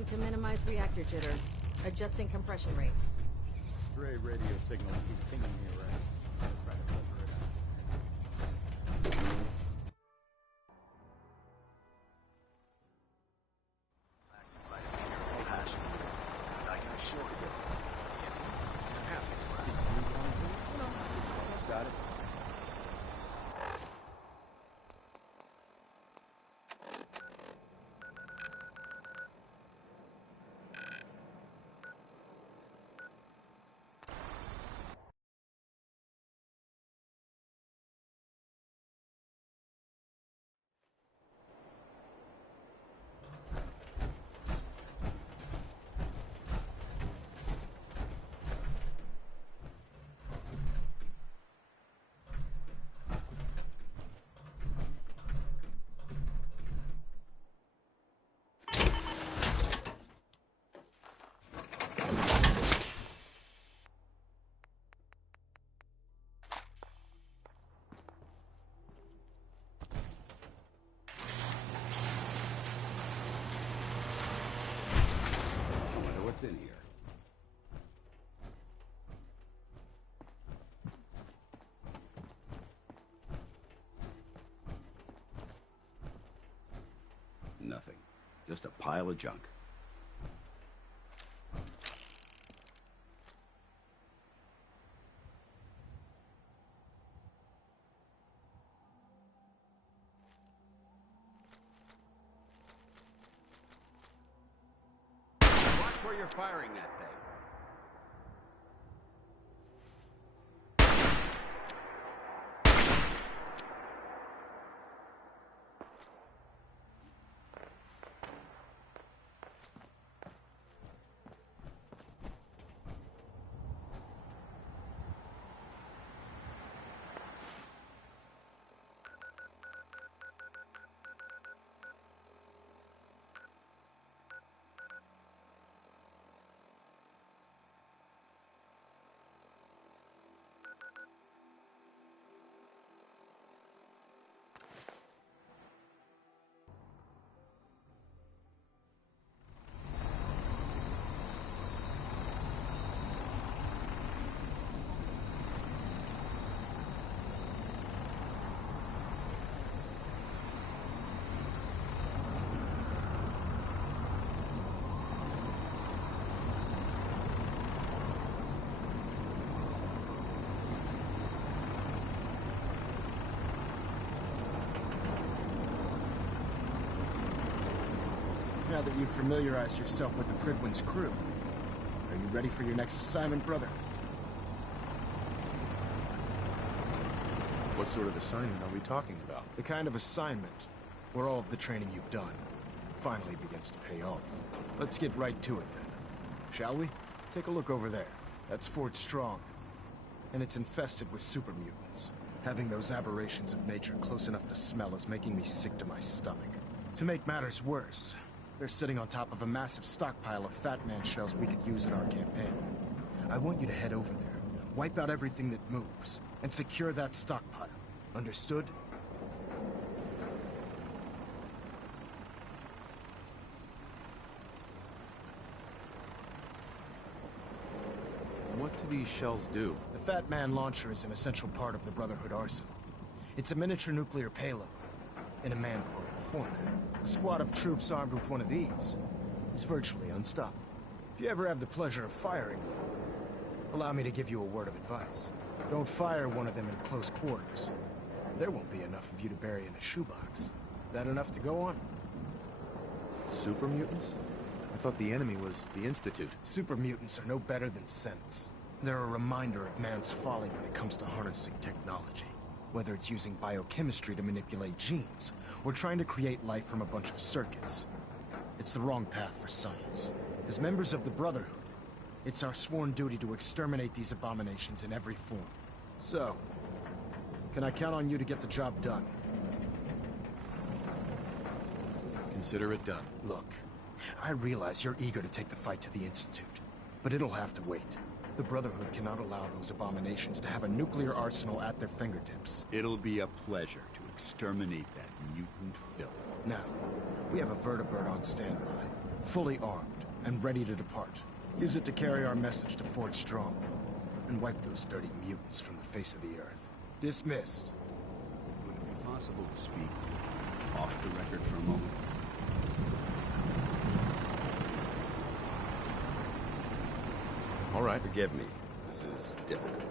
Trying to minimize reactor jitter. Adjusting compression rate. Stray radio signals keep pinging me around. I'll try to filter it out. Classified pure passion. And I can assure you, the Institute has its right. Got it. What's in here? Nothing. Just a pile of junk. Watch where you're firing that thing. Now that you've familiarized yourself with the Prydwen's crew, are you ready for your next assignment, brother? What sort of assignment are we talking about? The kind of assignment where all of the training you've done finally begins to pay off. Let's get right to it then, shall we? Take a look over there. That's Fort Strong, and it's infested with super mutants. Having those aberrations of nature close enough to smell is making me sick to my stomach. To make matters worse, they're sitting on top of a massive stockpile of Fat Man shells we could use in our campaign. I want you to head over there, wipe out everything that moves, and secure that stockpile. Understood? What do these shells do? The Fat Man launcher is an essential part of the Brotherhood arsenal. It's a miniature nuclear payload in a man-portable format. A squad of troops armed with one of these is virtually unstoppable. If you ever have the pleasure of firing one, allow me to give you a word of advice. Don't fire one of them in close quarters. There won't be enough of you to bury in a shoebox. That enough to go on? Super mutants? I thought the enemy was the Institute. Super mutants are no better than synths. They're a reminder of man's folly when it comes to harnessing technology. Whether it's using biochemistry to manipulate genes, or trying to create life from a bunch of circuits. It's the wrong path for science. As members of the Brotherhood, it's our sworn duty to exterminate these abominations in every form. So, can I count on you to get the job done? Consider it done. Look, I realize you're eager to take the fight to the Institute, but it'll have to wait. The Brotherhood cannot allow those abominations to have a nuclear arsenal at their fingertips. It'll be a pleasure to exterminate that mutant filth. Now, we have a vertibird on standby. fully armed and ready to depart. Use it to carry our message to Fort Strong and wipe those dirty mutants from the face of the earth. Dismissed. Would it be possible to speak off the record for a moment? All right. Forgive me. This is difficult.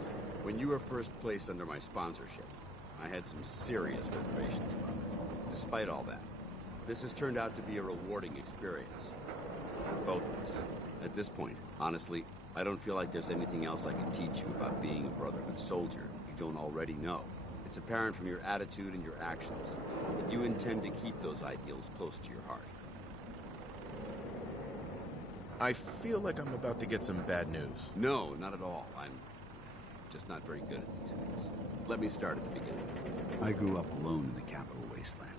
When you were first placed under my sponsorship, I had some serious reservations about it. Despite all that, this has turned out to be a rewarding experience. For both of us. At this point, honestly, I don't feel like there's anything else I can teach you about being a Brotherhood soldier you don't already know. It's apparent from your attitude and your actions that you intend to keep those ideals close to your heart. I feel like I'm about to get some bad news. No, not at all. I'm just not very good at these things. Let me start at the beginning. I grew up alone in the capital wasteland.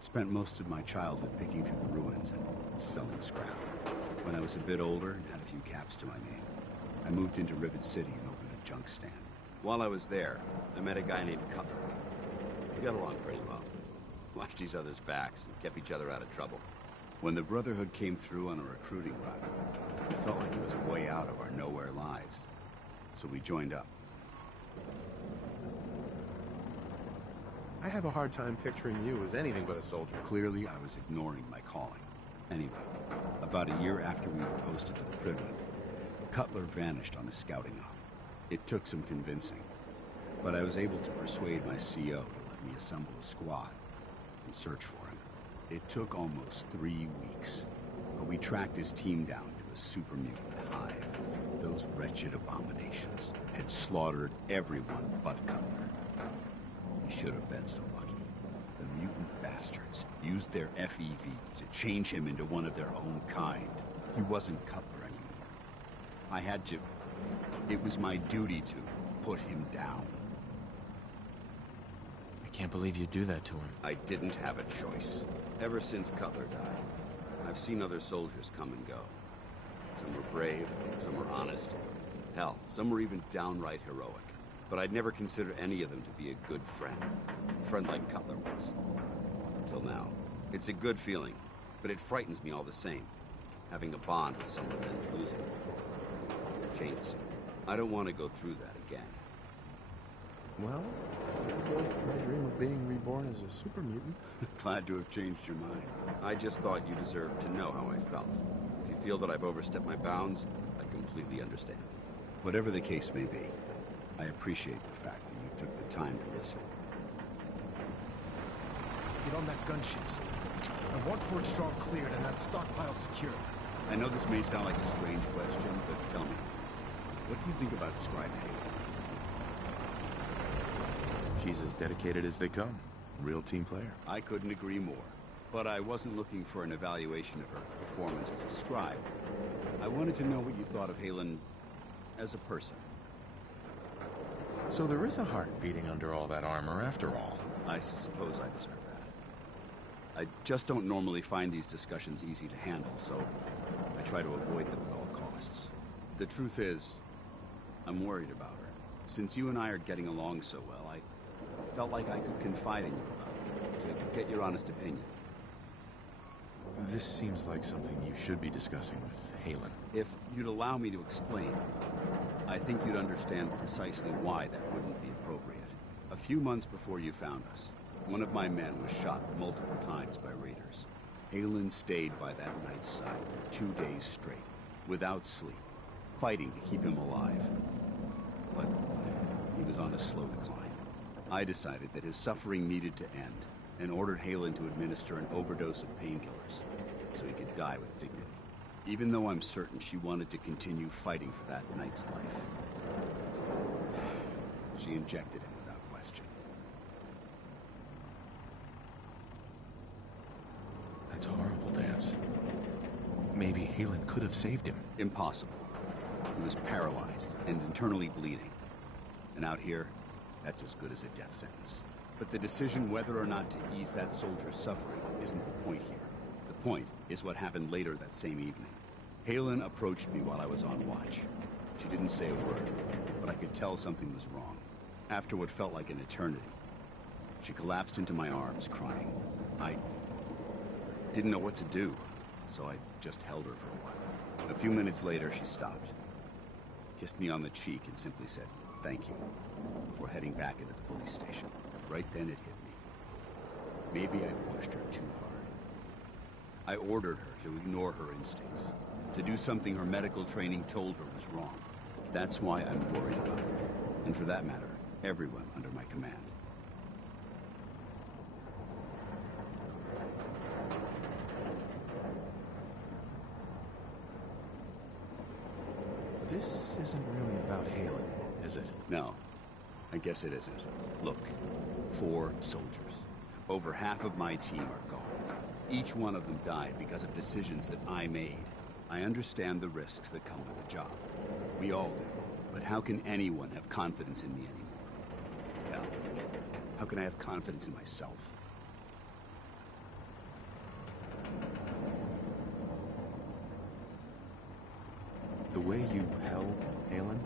Spent most of my childhood picking through the ruins and selling scrap. When I was a bit older and had a few caps to my name, I moved into Rivet City and opened a junk stand. While I was there, I met a guy named Cutler. We got along pretty well. Watched each other's backs and kept each other out of trouble. When the Brotherhood came through on a recruiting run, we felt like it was a way out of our nowhere lives. So we joined up. I have a hard time picturing you as anything but a soldier. Clearly, I was ignoring my calling. Anyway, about a year after we were posted to the Prydwen, Cutler vanished on a scouting op. It took some convincing, but I was able to persuade my CO to let me assemble a squad and search for him. It took almost 3 weeks, but we tracked his team down to a super mutant hive. Those wretched abominations had slaughtered everyone but Cutler. He should have been so lucky. The mutant bastards used their FEV to change him into one of their own kind. He wasn't Cutler anymore. I had to... It was my duty to put him down. I can't believe you do that to him. I didn't have a choice. Ever since Cutler died, I've seen other soldiers come and go. Some were brave, some were honest. Hell, some were even downright heroic. But I'd never consider any of them to be a good friend. A friend like Cutler was. Until now. It's a good feeling, but it frightens me all the same. Having a bond with someone and losing them. It changes you. I don't want to go through that again. Well, both my dream of being reborn as a super mutant. Glad to have changed your mind. I just thought you deserved to know how I felt. If you feel that I've overstepped my bounds, I completely understand. Whatever the case may be, I appreciate the fact that you took the time to listen. Get on that gunship, soldier. I want Fort Strong cleared and that stockpile secured. I know this may sound like a strange question, but tell me, what do you think about Scribe Hayden? She's as dedicated as they come. Real team player. I couldn't agree more. But I wasn't looking for an evaluation of her performance as a scribe. I wanted to know what you thought of Haylen as a person. So there is a heart beating under all that armor after all. I suppose I deserve that. I just don't normally find these discussions easy to handle, so I try to avoid them at all costs. The truth is, I'm worried about her. Since you and I are getting along so well, I felt like I could confide in you about it, to get your honest opinion. This seems like something you should be discussing with Haylen. If you'd allow me to explain, I think you'd understand precisely why that wouldn't be appropriate. A few months before you found us, one of my men was shot multiple times by raiders. Haylen stayed by that knight's side for 2 days straight, without sleep, fighting to keep him alive. But he was on a slow decline. I decided that his suffering needed to end, and ordered Haylen to administer an overdose of painkillers, so he could die with dignity. Even though I'm certain she wanted to continue fighting for that knight's life. She injected him without question. That's horrible, Dance. Maybe Haylen could have saved him. Impossible. He was paralyzed and internally bleeding. And out here, that's as good as a death sentence. But the decision whether or not to ease that soldier's suffering isn't the point here. The point is what happened later that same evening. Haylen approached me while I was on watch. She didn't say a word, but I could tell something was wrong. After what felt like an eternity, she collapsed into my arms, crying. I didn't know what to do, so I just held her for a while. A few minutes later, she stopped, kissed me on the cheek, and simply said, "Thank you," before heading back into the police station. Right then it hit me. Maybe I pushed her too hard. I ordered her to ignore her instincts, to do something her medical training told her was wrong. That's why I'm worried about her, and for that matter, everyone under my command. This isn't really about Haylen, is it? No, I guess it isn't. Look, 4 soldiers. Over half of my team are gone. Each one of them died because of decisions that I made. I understand the risks that come with the job. We all do. But how can anyone have confidence in me anymore? Hell, how can I have confidence in myself? The way you held Haylen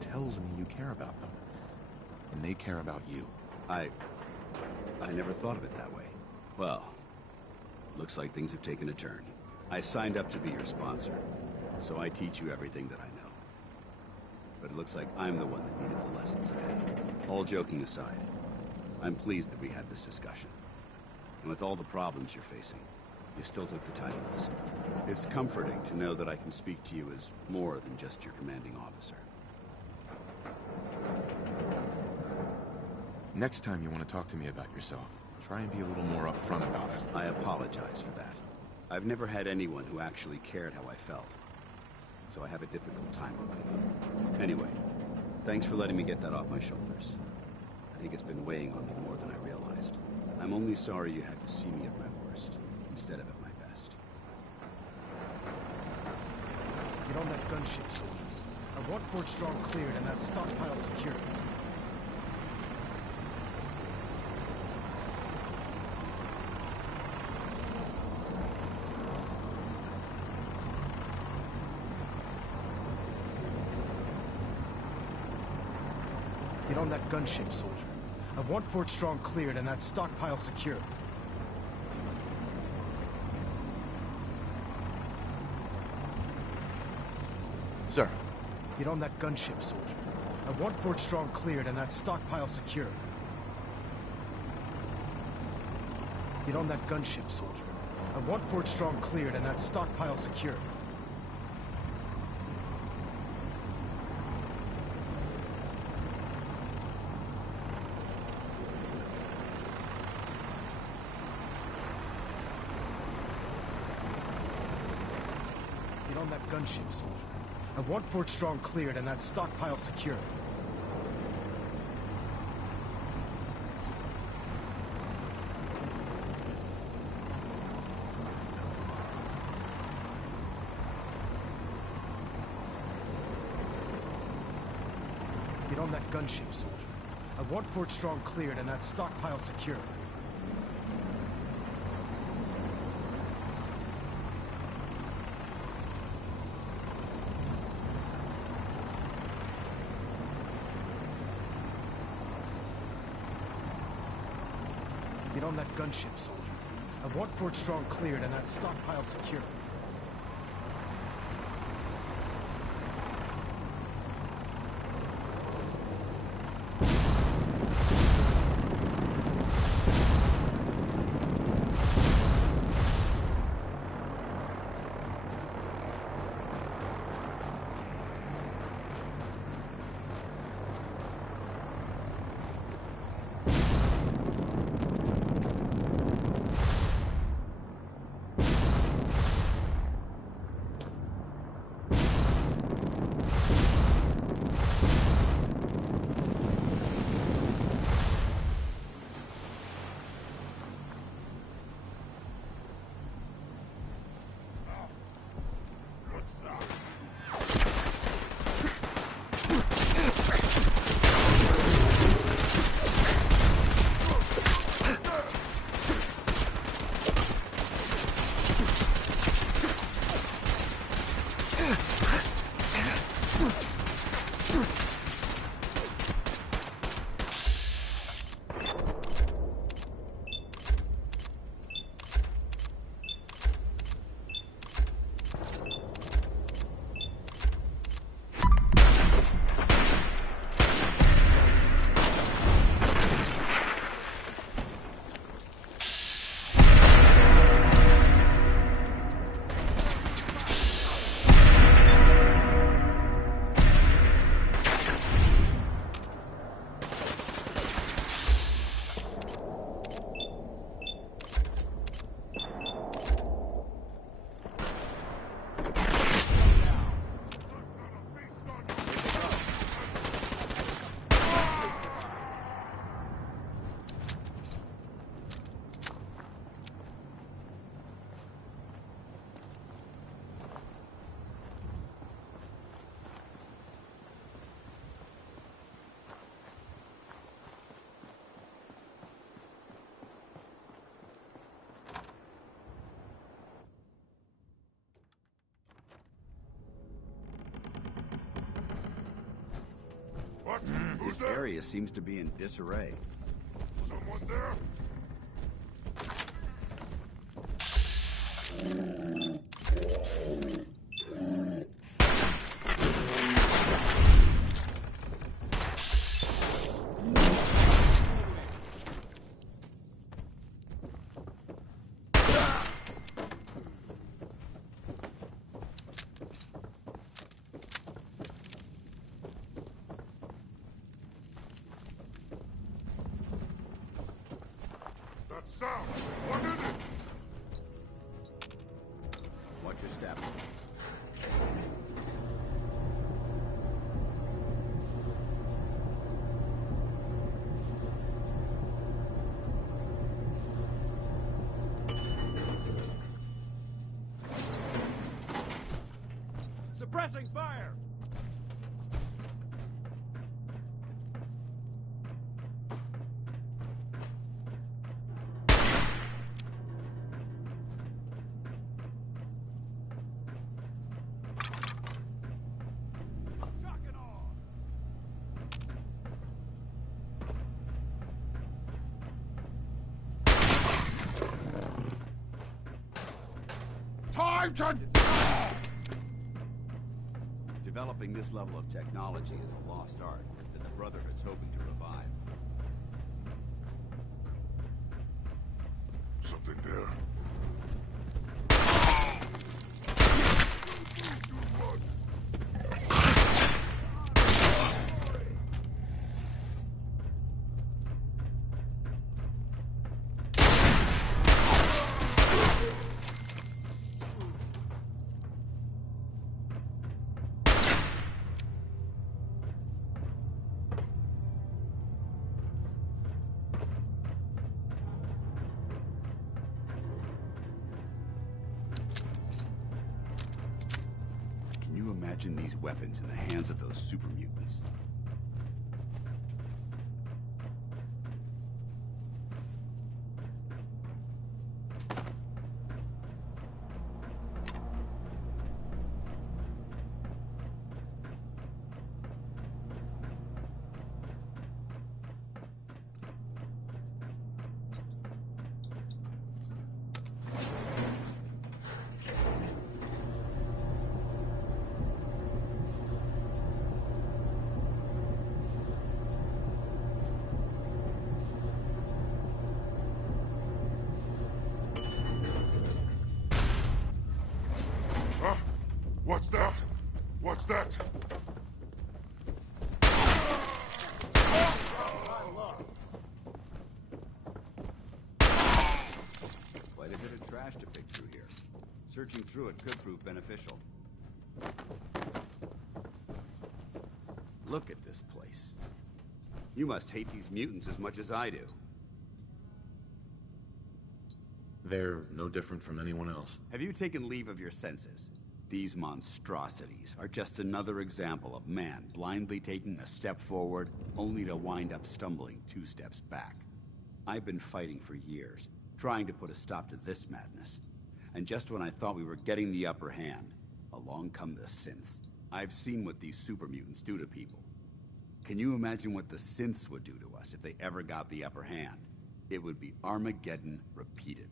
tells me you care about them. And they care about you. I never thought of it that way. Well, looks like things have taken a turn. I signed up to be your sponsor, so I teach you everything that I know. But it looks like I'm the one that needed the lesson today. All joking aside, I'm pleased that we had this discussion. And with all the problems you're facing, you still took the time to listen. It's comforting to know that I can speak to you as more than just your commanding officer. Next time you want to talk to me about yourself, try and be a little more upfront about it. I apologize for that. I've never had anyone who actually cared how I felt, so I have a difficult time opening up. Anyway, thanks for letting me get that off my shoulders. I think it's been weighing on me more than I realized. I'm only sorry you had to see me at my worst, instead of at my best. Get on that gunship, soldiers. I want Fort Strong cleared and that stockpile secured. Get on that gunship, soldier. I want Fort Strong cleared and that stockpile secured. Sir. Get on that gunship, soldier. I want Fort Strong cleared and that stockpile secured. Get on that gunship, soldier. I want Fort Strong cleared and that stockpile secured. Get on that gunship, soldier. I want Fort Strong cleared and that stockpile secured. Get on that gunship, soldier. I want Fort Strong cleared and that stockpile secured. Get on that gunship, soldier. I want Fort Strong cleared and that stockpile secured. This area seems to be in disarray. Someone there? That sound! What is it? Watch your step. Suppressing fire! Time to... Developing this level of technology is a lost art that the Brotherhood's hoping to revive. Something there. Can you imagine these weapons in the hands of those super mutants? Huh? What's that? What's that? Quite a bit of trash to pick through here. Searching through it could prove beneficial. Look at this place. You must hate these mutants as much as I do. They're no different from anyone else. Have you taken leave of your senses? These monstrosities are just another example of man blindly taking a step forward, only to wind up stumbling 2 steps back. I've been fighting for years, trying to put a stop to this madness. And just when I thought we were getting the upper hand, along come the synths. I've seen what these super mutants do to people. Can you imagine what the synths would do to us if they ever got the upper hand? It would be Armageddon repeated.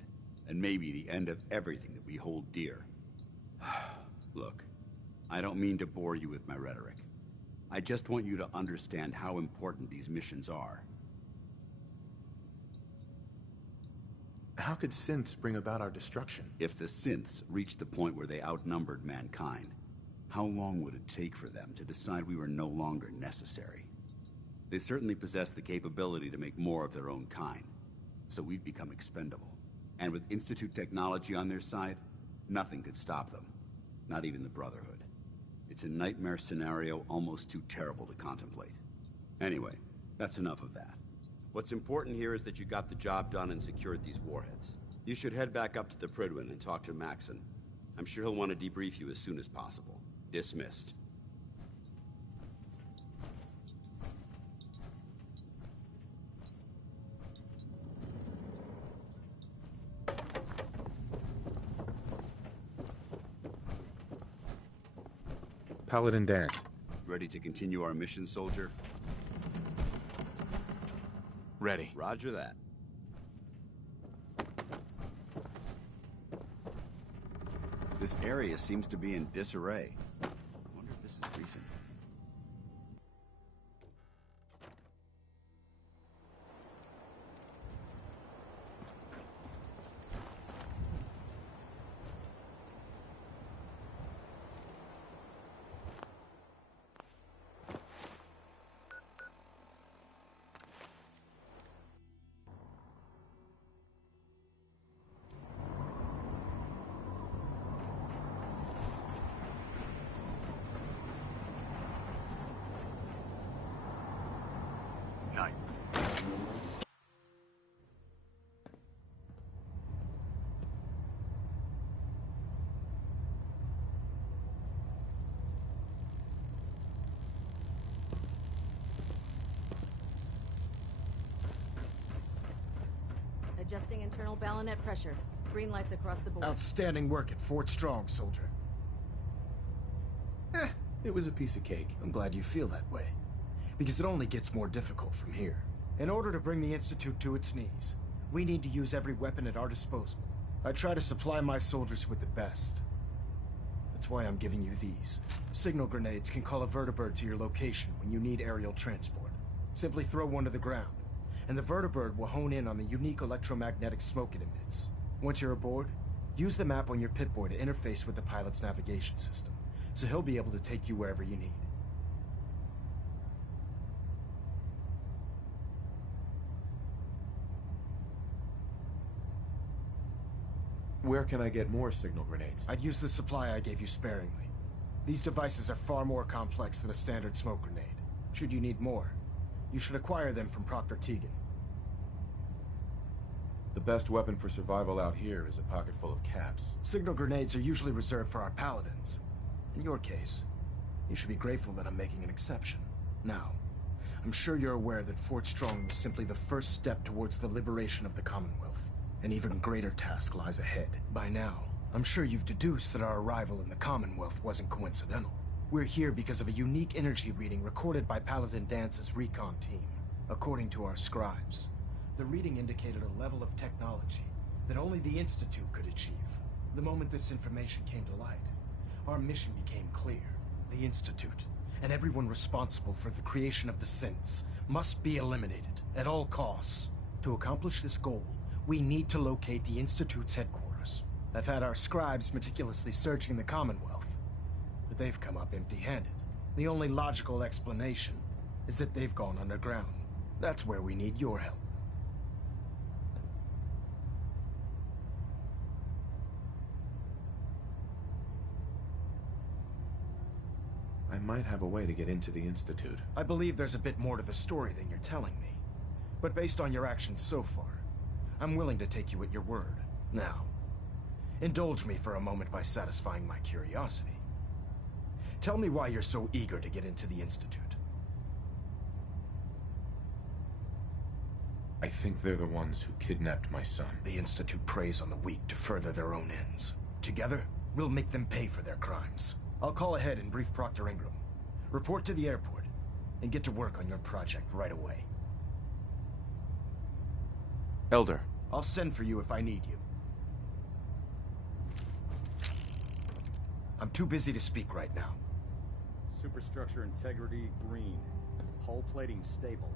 And maybe the end of everything that we hold dear. Look, I don't mean to bore you with my rhetoric. I just want you to understand how important these missions are. How could synths bring about our destruction? If the synths reached the point where they outnumbered mankind, how long would it take for them to decide we were no longer necessary? They certainly possess the capability to make more of their own kind, so we'd become expendable. And with Institute technology on their side, nothing could stop them. Not even the Brotherhood. It's a nightmare scenario almost too terrible to contemplate. Anyway, that's enough of that. What's important here is that you got the job done and secured these warheads. You should head back up to the Prydwen and talk to Maxon. I'm sure he'll want to debrief you as soon as possible. Dismissed. Paladin Danse. Ready to continue our mission, soldier? Ready. Roger that. This area seems to be in disarray. I wonder if this is recent. Night. Adjusting internal bayonet pressure. Green lights across the board. Outstanding work at Fort Strong, soldier. It was a piece of cake. I'm glad you feel that way. Because it only gets more difficult from here. In order to bring the Institute to its knees, we need to use every weapon at our disposal. I try to supply my soldiers with the best. That's why I'm giving you these. Signal grenades can call a vertibird to your location when you need aerial transport. Simply throw one to the ground, and the vertibird will hone in on the unique electromagnetic smoke it emits. Once you're aboard, use the map on your Pip-Boy to interface with the pilot's navigation system, so he'll be able to take you wherever you need. Where can I get more signal grenades? I'd use the supply I gave you sparingly. These devices are far more complex than a standard smoke grenade. Should you need more, you should acquire them from Proctor Teagan. The best weapon for survival out here is a pocket full of caps. Signal grenades are usually reserved for our paladins. In your case, you should be grateful that I'm making an exception. Now, I'm sure you're aware that Fort Strong was simply the first step towards the liberation of the Commonwealth. An even greater task lies ahead. By now, I'm sure you've deduced that our arrival in the Commonwealth wasn't coincidental. We're here because of a unique energy reading recorded by Paladin Dance's recon team. According to our scribes, the reading indicated a level of technology that only the Institute could achieve. The moment this information came to light, our mission became clear. The Institute, and everyone responsible for the creation of the synths, must be eliminated at all costs. To accomplish this goal, we need to locate the Institute's headquarters. I've had our scribes meticulously searching the Commonwealth, but they've come up empty-handed. The only logical explanation is that they've gone underground. That's where we need your help. I might have a way to get into the Institute. I believe there's a bit more to the story than you're telling me. But based on your actions so far, I'm willing to take you at your word. Now, indulge me for a moment by satisfying my curiosity. Tell me why you're so eager to get into the Institute. I think they're the ones who kidnapped my son. The Institute preys on the weak to further their own ends. Together, we'll make them pay for their crimes. I'll call ahead and brief Proctor Ingram. Report to the airport, and get to work on your project right away. Elder. I'll send for you if I need you. I'm too busy to speak right now. Superstructure integrity green. Hull plating stable.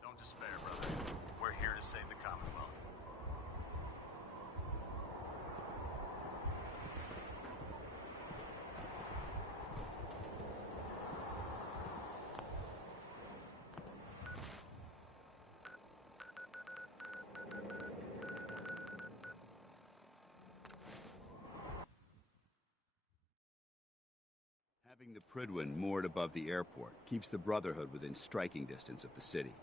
Don't despair, brother. We're here to save the Commonwealth. Having the Prydwen moored above the airport keeps the Brotherhood within striking distance of the city.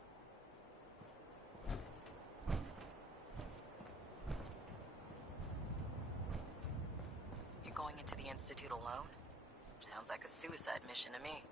You're going into the Institute alone? Sounds like a suicide mission to me.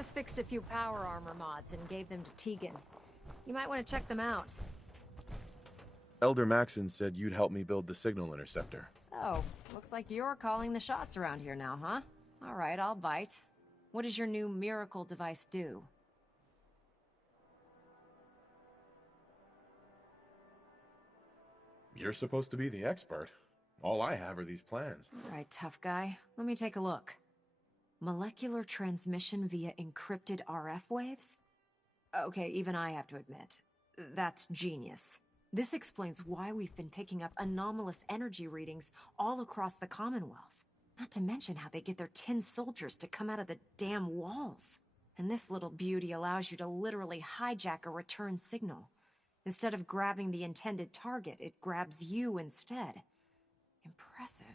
Just fixed a few power armor mods and gave them to Tegan. You might want to check them out. Elder Maxon said you'd help me build the signal interceptor. So, looks like you're calling the shots around here now, huh? All right, I'll bite. What does your new miracle device do? You're supposed to be the expert. All I have are these plans. All right, tough guy. Let me take a look. Molecular transmission via encrypted RF waves? Okay, even I have to admit, that's genius. This explains why we've been picking up anomalous energy readings all across the Commonwealth. Not to mention how they get their tin soldiers to come out of the damn walls. And this little beauty allows you to literally hijack a return signal. Instead of grabbing the intended target, it grabs you instead. Impressive.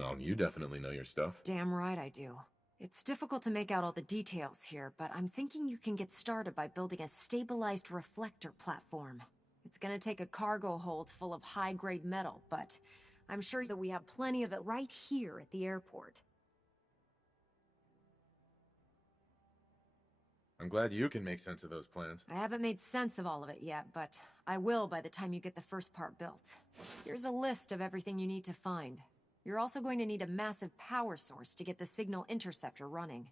Well, you definitely know your stuff. Damn right I do. It's difficult to make out all the details here, but I'm thinking you can get started by building a stabilized reflector platform. It's gonna take a cargo hold full of high-grade metal, but I'm sure that we have plenty of it right here at the airport. I'm glad you can make sense of those plans. I haven't made sense of all of it yet, but I will by the time you get the first part built. Here's a list of everything you need to find. You're also going to need a massive power source to get the signal interceptor running.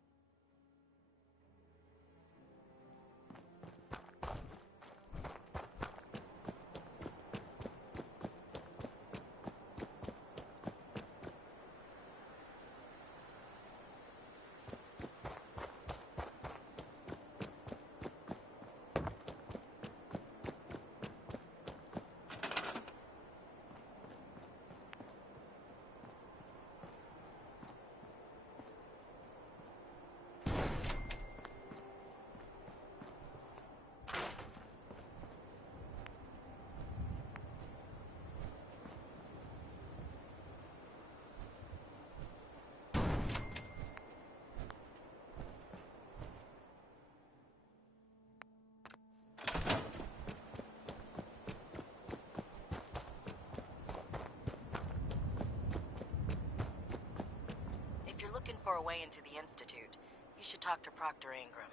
If you're looking for a way into the Institute, you should talk to Proctor Ingram.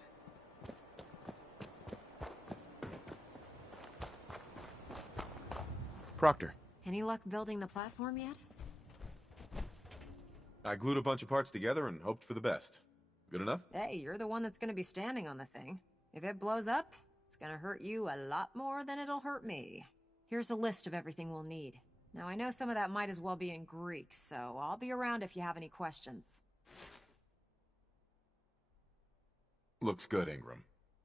Proctor, Any luck building the platform yet? I glued a bunch of parts together and hoped for the best. Good enough? Hey, you're the one that's gonna be standing on the thing. If it blows up, it's gonna hurt you a lot more than it'll hurt me. Here's a list of everything we'll need. Now, I know some of that might as well be in Greek, so I'll be around if you have any questions. Looks good, Ingram.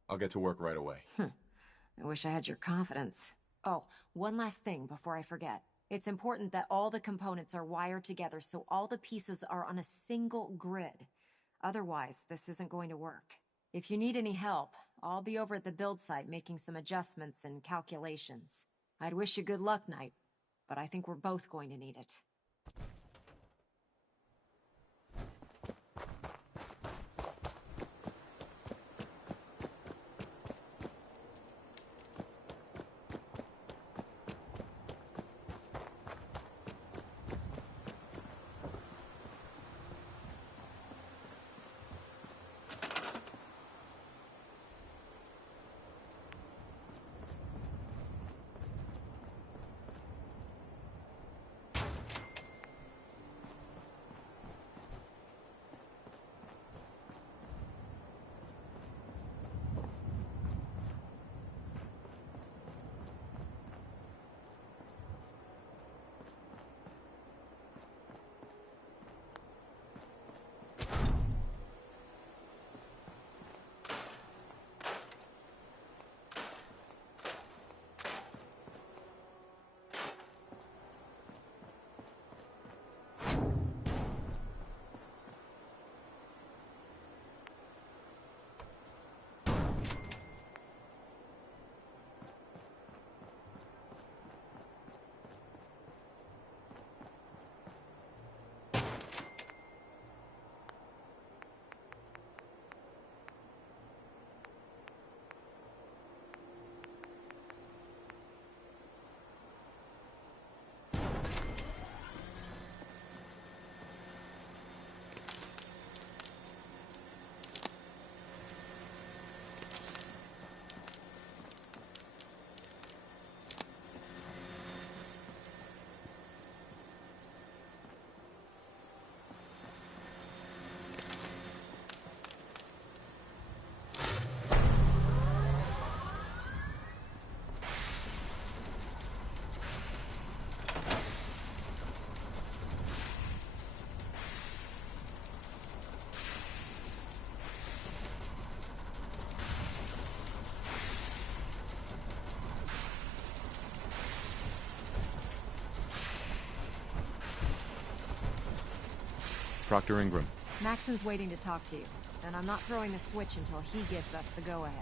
I'll get to work right away. I wish I had your confidence. Oh, one last thing before I forget. It's important that all the components are wired together so all the pieces are on a single grid. Otherwise, this isn't going to work. If you need any help, I'll be over at the build site making some adjustments and calculations. I'd wish you good luck, Knight, but I think we're both going to need it. Proctor Ingram. Maxon's waiting to talk to you, and I'm not throwing the switch until he gives us the go-ahead.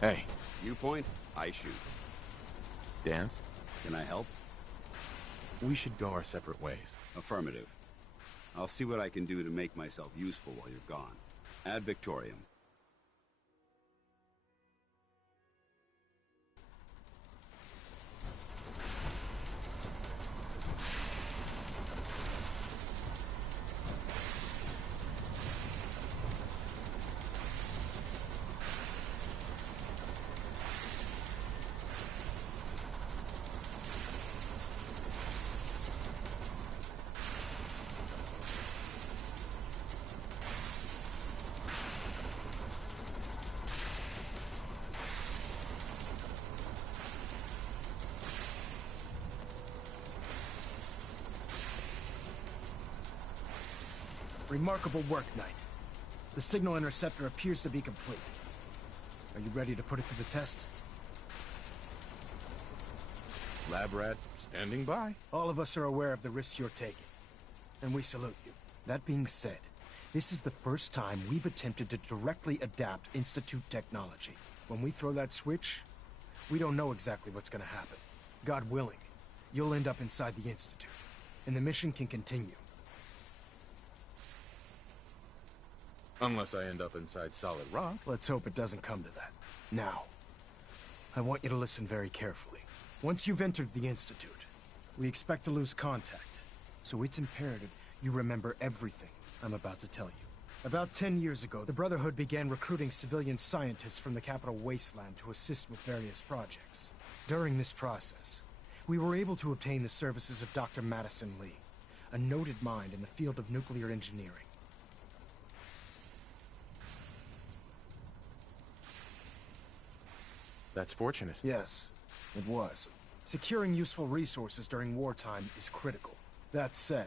Hey, You point, I shoot. Dance? Can I help? We should go our separate ways. Affirmative. I'll see what I can do to make myself useful while you're gone. Ad Victoriam. Remarkable work, Knight. The signal interceptor appears to be complete. Are you ready to put it to the test? Lab rat, standing by. All of us are aware of the risks you're taking, and we salute you. That being said, this is the first time we've attempted to directly adapt Institute technology. When we throw that switch, we don't know exactly what's gonna happen. God willing, you'll end up inside the Institute, and the mission can continue. Unless I end up inside solid rock. Let's hope it doesn't come to that. Now, I want you to listen very carefully. Once you've entered the Institute, we expect to lose contact, so it's imperative you remember everything I'm about to tell you. About 10 years ago, the Brotherhood began recruiting civilian scientists from the capital wasteland to assist with various projects. During this process, we were able to obtain the services of Dr. Madison Lee, a noted mind in the field of nuclear engineering. That's fortunate. Yes, it was. Securing useful resources during wartime is critical. That said,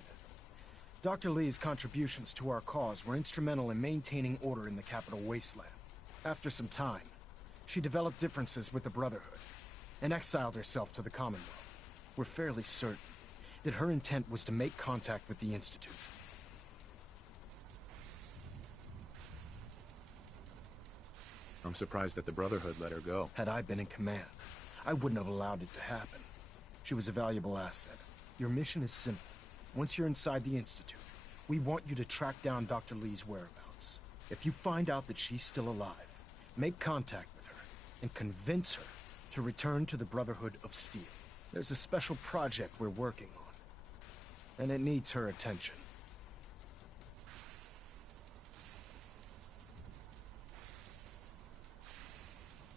Dr. Lee's contributions to our cause were instrumental in maintaining order in the capital wasteland. After some time, she developed differences with the Brotherhood and exiled herself to the Commonwealth. We're fairly certain that her intent was to make contact with the Institute. I'm surprised that the Brotherhood let her go. Had I been in command, I wouldn't have allowed it to happen. She was a valuable asset. Your mission is simple. Once you're inside the Institute, we want you to track down Dr. Lee's whereabouts. If you find out that she's still alive, make contact with her and convince her to return to the Brotherhood of Steel. There's a special project we're working on, and it needs her attention.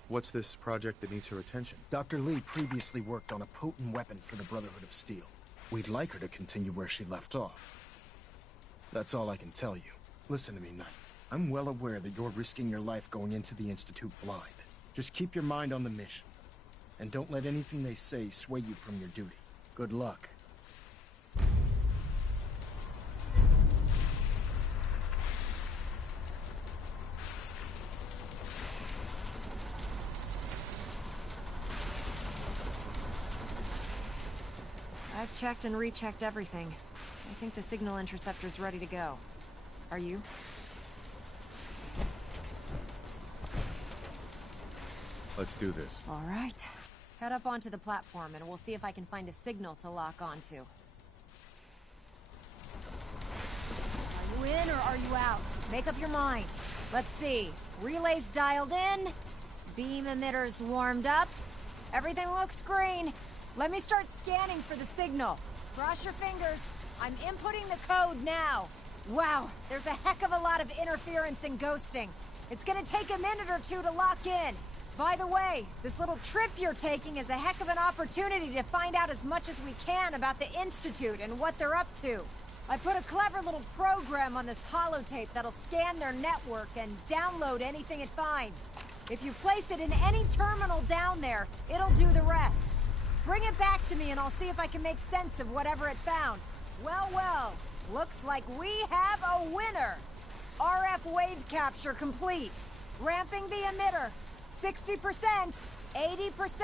What's this project that needs her attention? Dr. Lee previously worked on a potent weapon for the Brotherhood of Steel. We'd like her to continue where she left off. That's all I can tell you. Listen to me, Knight. I'm well aware that you're risking your life going into the Institute blind. Just keep your mind on the mission. And don't let anything they say sway you from your duty. Good luck. I've checked and rechecked everything. I think the signal interceptor's ready to go. Are you? Let's do this. All right. Head up onto the platform and we'll see if I can find a signal to lock onto. Are you in or are you out? Make up your mind. Let's see. Relays dialed in. Beam emitters warmed up. Everything looks green. Let me start scanning for the signal. Cross your fingers. I'm inputting the code now. Wow, there's a heck of a lot of interference and ghosting. It's gonna take a minute or two to lock in. By the way, this little trip you're taking is a heck of an opportunity to find out as much as we can about the Institute and what they're up to. I put a clever little program on this holotape that'll scan their network and download anything it finds. If you place it in any terminal down there, it'll do the rest. Bring it back to me and I'll see if I can make sense of whatever it found. Well, well, looks like we have a winner. RF wave capture complete. Ramping the emitter. 60%, 80%.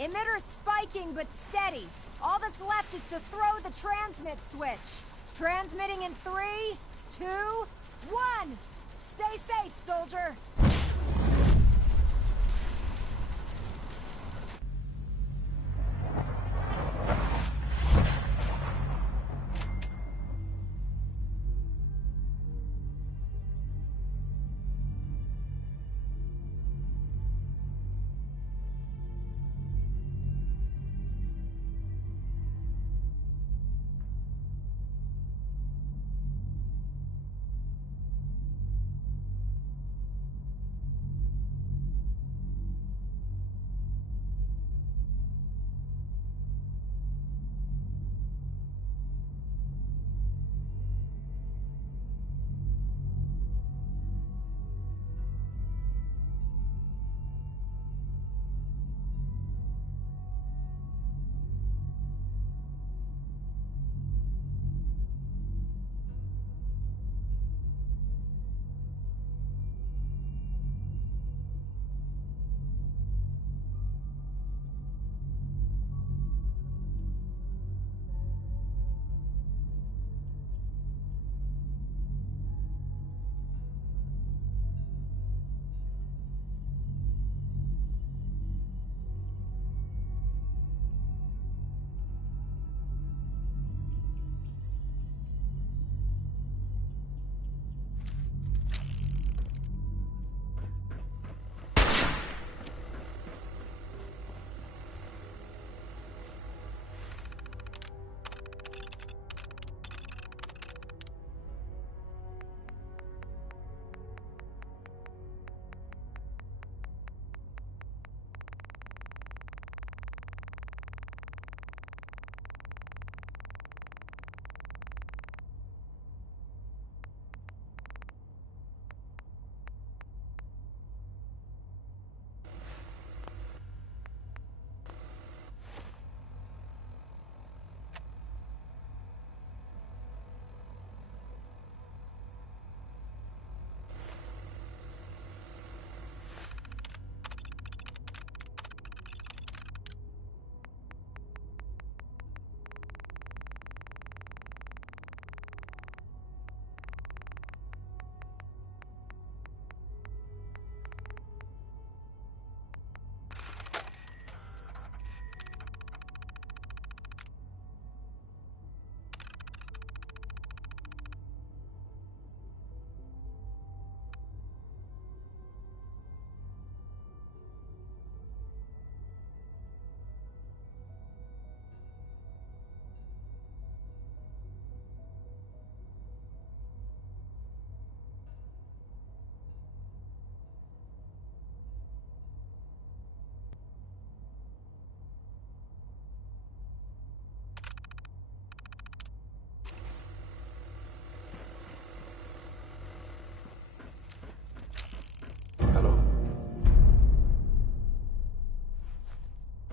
Emitter spiking but steady. All that's left is to throw the transmit switch. Transmitting in 3, 2, 1! Stay safe, soldier!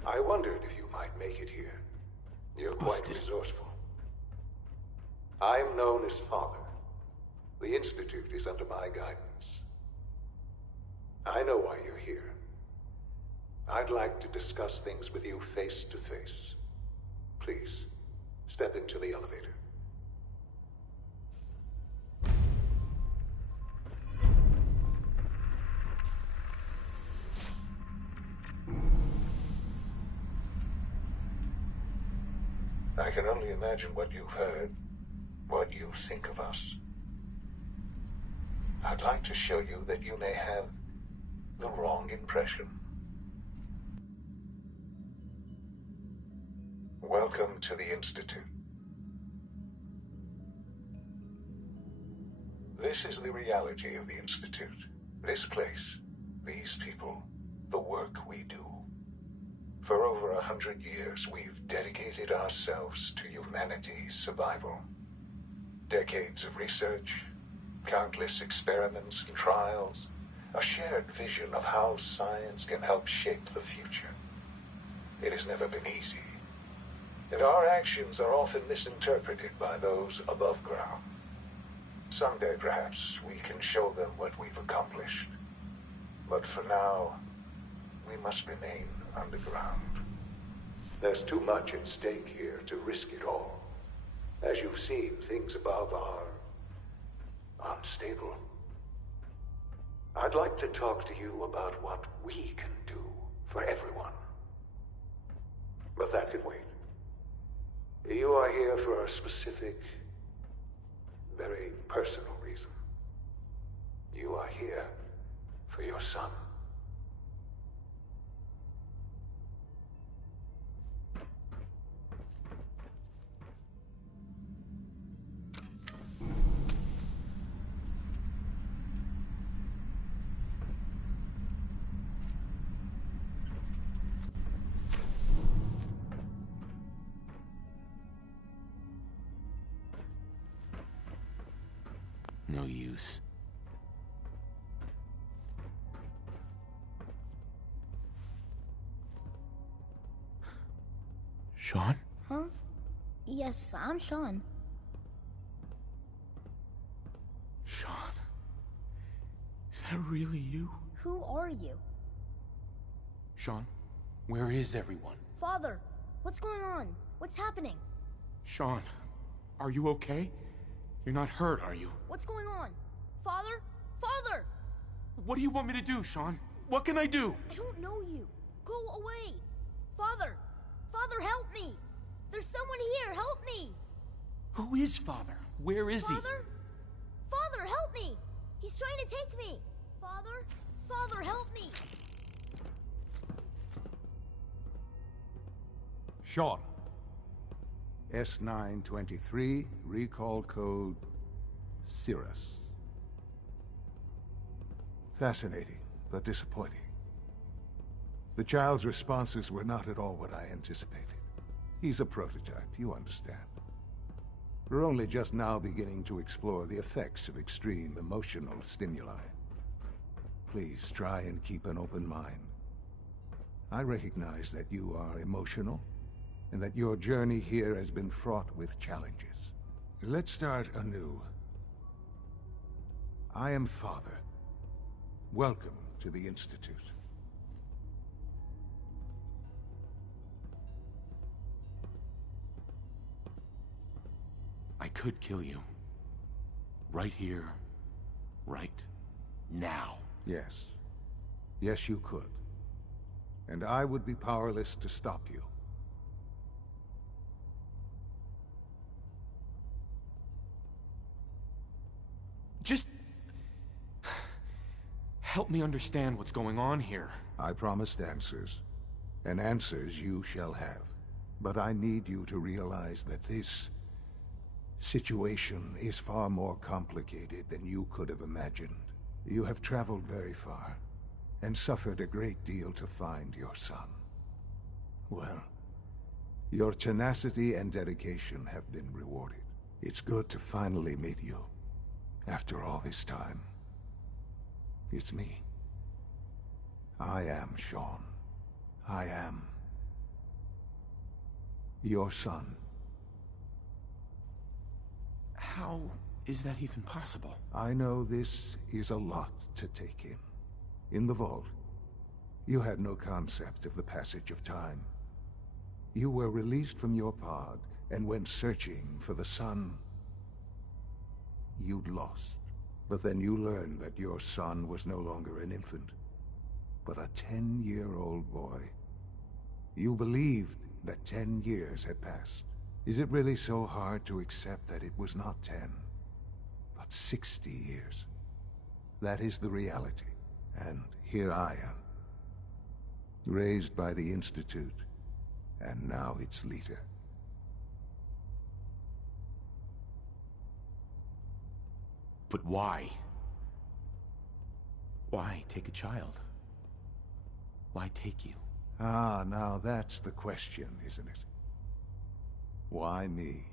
I wondered if you might make it here. You're quite resourceful. I'm known as Father. The Institute is under my guidance. I know why you're here. I'd like to discuss things with you face to face. Please, step into the elevator. I can only imagine what you've heard, what you think of us. I'd like to show you that you may have the wrong impression. Welcome to the Institute. This is the reality of the Institute. This place, these people, the work we do. For over 100 years, we've dedicated ourselves to humanity's survival. Decades of research, countless experiments and trials, a shared vision of how science can help shape the future. It has never been easy, and our actions are often misinterpreted by those above ground. Someday, perhaps, we can show them what we've accomplished. But for now, we must remain underground. There's too much at stake here to risk it all. As you've seen, things above are unstable. I'd like to talk to you about what we can do for everyone. But that can wait. You are here for a specific, very personal reason. You are here for your son. No use. Sean? Huh? Yes, I'm Sean. Sean? Is that really you? Who are you? Sean, where is everyone? Father, what's going on? What's happening? Sean, are you okay? You're not hurt, are you? What's going on? Father? Father! What do you want me to do, Sean? What can I do? I don't know you. Go away. Father! Father, help me! There's someone here, help me! Who is Father? Where is he? Father? Father, help me! He's trying to take me! Father? Father, help me! Sean. S923, recall code Cirrus. Fascinating, but disappointing. The child's responses were not at all what I anticipated. He's a prototype, you understand. We're only just now beginning to explore the effects of extreme emotional stimuli. Please try and keep an open mind. I recognize that you are emotional, and that your journey here has been fraught with challenges. Let's start anew. I am Father. Welcome to the Institute. I could kill you. Right here. Right now. Yes. Yes, you could. And I would be powerless to stop you. Just... help me understand what's going on here. I promised answers, and answers you shall have. But I need you to realize that this situation is far more complicated than you could have imagined. You have traveled very far, and suffered a great deal to find your son. Well, your tenacity and dedication have been rewarded. It's good to finally meet you. After all this time, it's me. I am Sean. I am your son. How is that even possible? I know this is a lot to take in. In the vault, you had no concept of the passage of time. You were released from your pod and went searching for the sun you'd lost. But then you learned that your son was no longer an infant, but a 10-year-old boy. You believed that 10 years had passed. Is it really so hard to accept that it was not 10, but 60 years? That is the reality. And here I am, raised by the Institute, and now its leader. But why? Why take a child? Why take you? Ah, now that's the question, isn't it? Why me?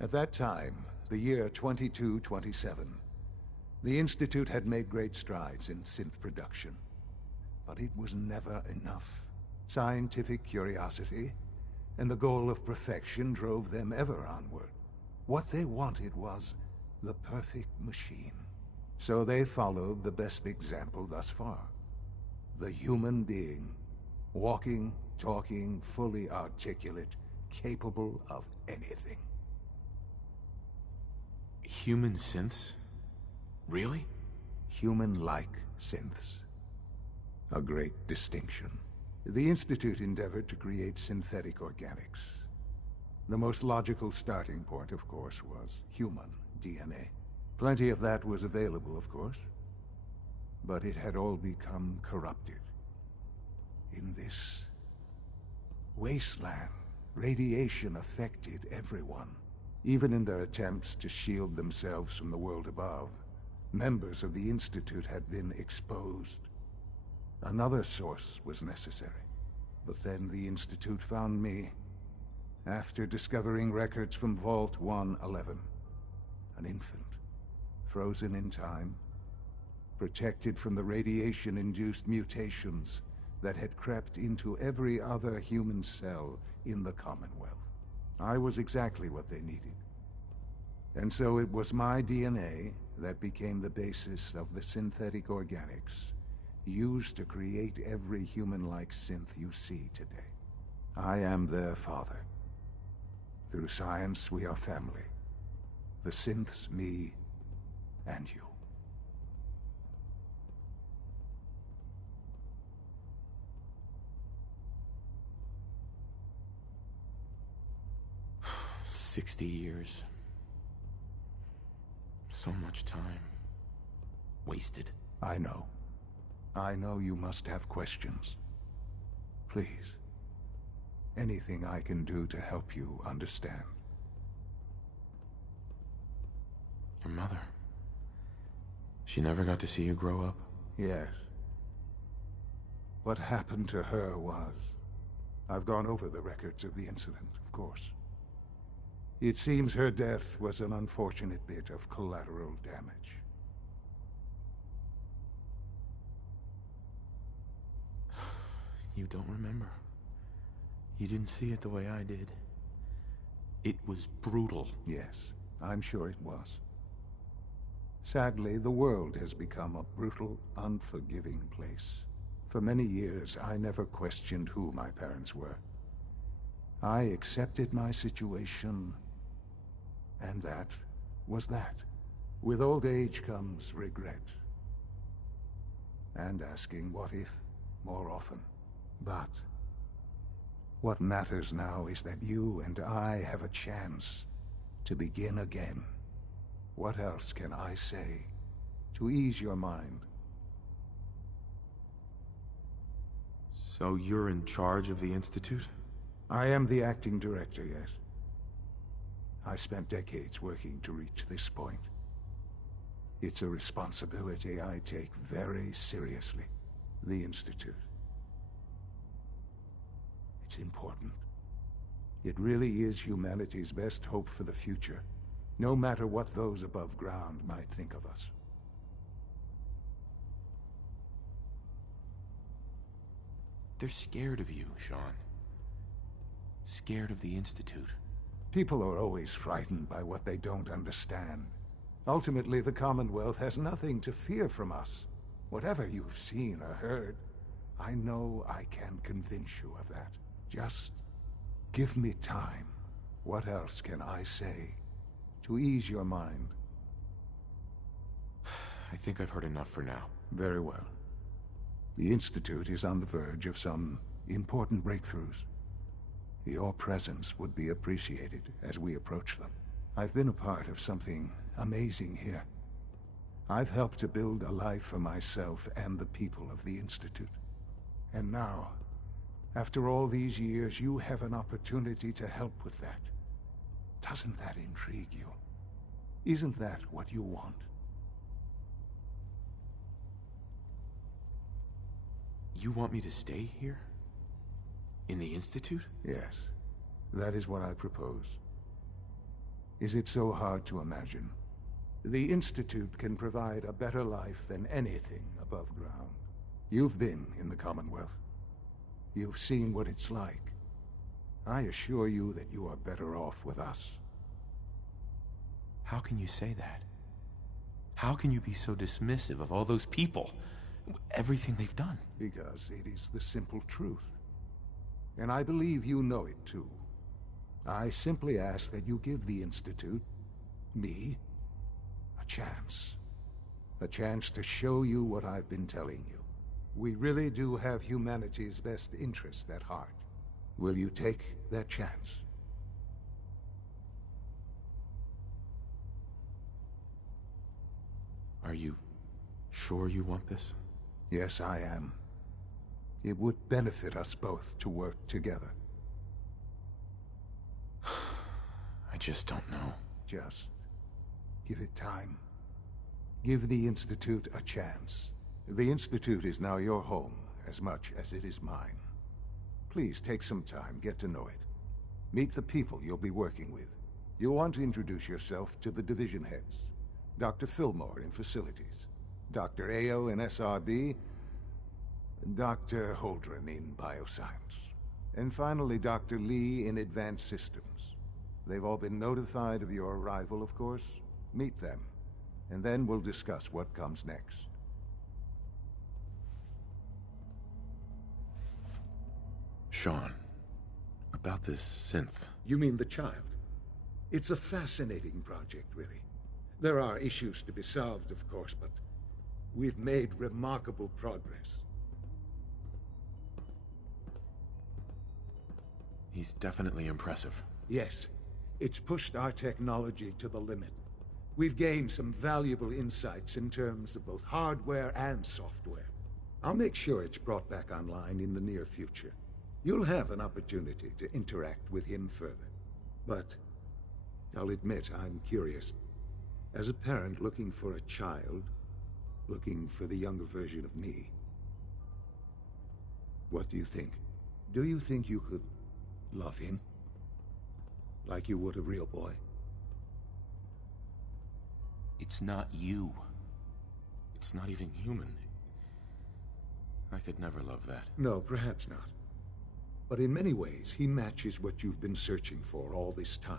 At that time, the year 2227, the Institute had made great strides in synth production. But it was never enough. Scientific curiosity and the goal of perfection drove them ever onward. What they wanted was the perfect machine. So they followed the best example thus far. The human being, walking, talking, fully articulate, capable of anything. Human synths? Really? Human-like synths. A great distinction. The Institute endeavored to create synthetic organics. The most logical starting point, of course, was human DNA. Plenty of that was available, of course. But it had all become corrupted. In this wasteland, radiation affected everyone. Even in their attempts to shield themselves from the world above, members of the Institute had been exposed. Another source was necessary. But then the Institute found me, after discovering records from Vault 111. An infant, frozen in time, protected from the radiation-induced mutations that had crept into every other human cell in the Commonwealth. I was exactly what they needed. And so it was my DNA that became the basis of the synthetic organics used to create every human-like synth you see today. I am their father. Through science, we are family. The synths, me, and you. "60 years. So much time. Wasted." I know. I know you must have questions. Please. Anything I can do to help you understand. Your mother. She never got to see you grow up? Yes. What happened to her was... I've gone over the records of the incident, of course. It seems her death was an unfortunate bit of collateral damage. You don't remember. You didn't see it the way I did. It was brutal. Yes, I'm sure it was. Sadly, the world has become a brutal, unforgiving place. For many years, I never questioned who my parents were. I accepted my situation, and that was that. With old age comes regret. And asking what if more often. But what matters now is that you and I have a chance to begin again. What else can I say to ease your mind? So you're in charge of the Institute? I am the acting director, yes. I spent decades working to reach this point. It's a responsibility I take very seriously. The Institute. It's important. It really is humanity's best hope for the future, no matter what those above ground might think of us. They're scared of you, Sean. Scared of the Institute. People are always frightened by what they don't understand. Ultimately, the Commonwealth has nothing to fear from us. Whatever you've seen or heard, I know I can convince you of that. Just give me time. What else can I say to ease your mind? I think I've heard enough for now. Very well. The Institute is on the verge of some important breakthroughs. Your presence would be appreciated as we approach them. I've been a part of something amazing here. I've helped to build a life for myself and the people of the Institute. And now, after all these years, you have an opportunity to help with that. Doesn't that intrigue you? Isn't that what you want? You want me to stay here? In the Institute? Yes. That is what I propose. Is it so hard to imagine? The Institute can provide a better life than anything above ground. You've been in the Commonwealth. You've seen what it's like. I assure you that you are better off with us. How can you say that? How can you be so dismissive of all those people? Everything they've done? Because it is the simple truth. And I believe you know it too. I simply ask that you give the Institute, me, a chance. A chance to show you what I've been telling you. We really do have humanity's best interest at heart. Will you take that chance? Are you sure you want this? Yes, I am. It would benefit us both to work together. I just don't know. Just give it time. Give the Institute a chance. The Institute is now your home as much as it is mine. Please take some time, get to know it. Meet the people you'll be working with. You'll want to introduce yourself to the division heads. Dr. Fillmore in Facilities, Dr. Ayo in SRB, Dr. Holdren in Bioscience, and finally Dr. Lee in Advanced Systems. They've all been notified of your arrival, of course. Meet them, and then we'll discuss what comes next. Sean, about this synth. You mean the child? It's a fascinating project, really. There are issues to be solved, of course, but we've made remarkable progress. He's definitely impressive. Yes. It's pushed our technology to the limit. We've gained some valuable insights in terms of both hardware and software. I'll make sure it's brought back online in the near future. You'll have an opportunity to interact with him further. But I'll admit I'm curious. As a parent looking for a child, looking for the younger version of me, what do you think? Do you think you could love him? Like you would a real boy? It's not you. It's not even human. I could never love that. No, perhaps not. But in many ways, he matches what you've been searching for all this time.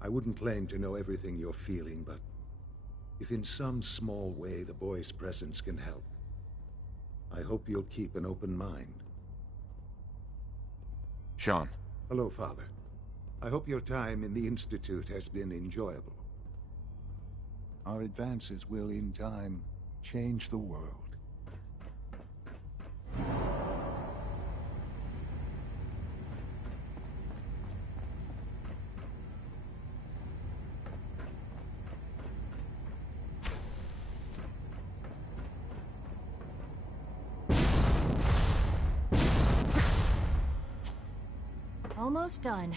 I wouldn't claim to know everything you're feeling, but if in some small way the boy's presence can help, I hope you'll keep an open mind. Sean. Hello, Father. I hope your time in the Institute has been enjoyable. Our advances will, in time, change the world. Almost done.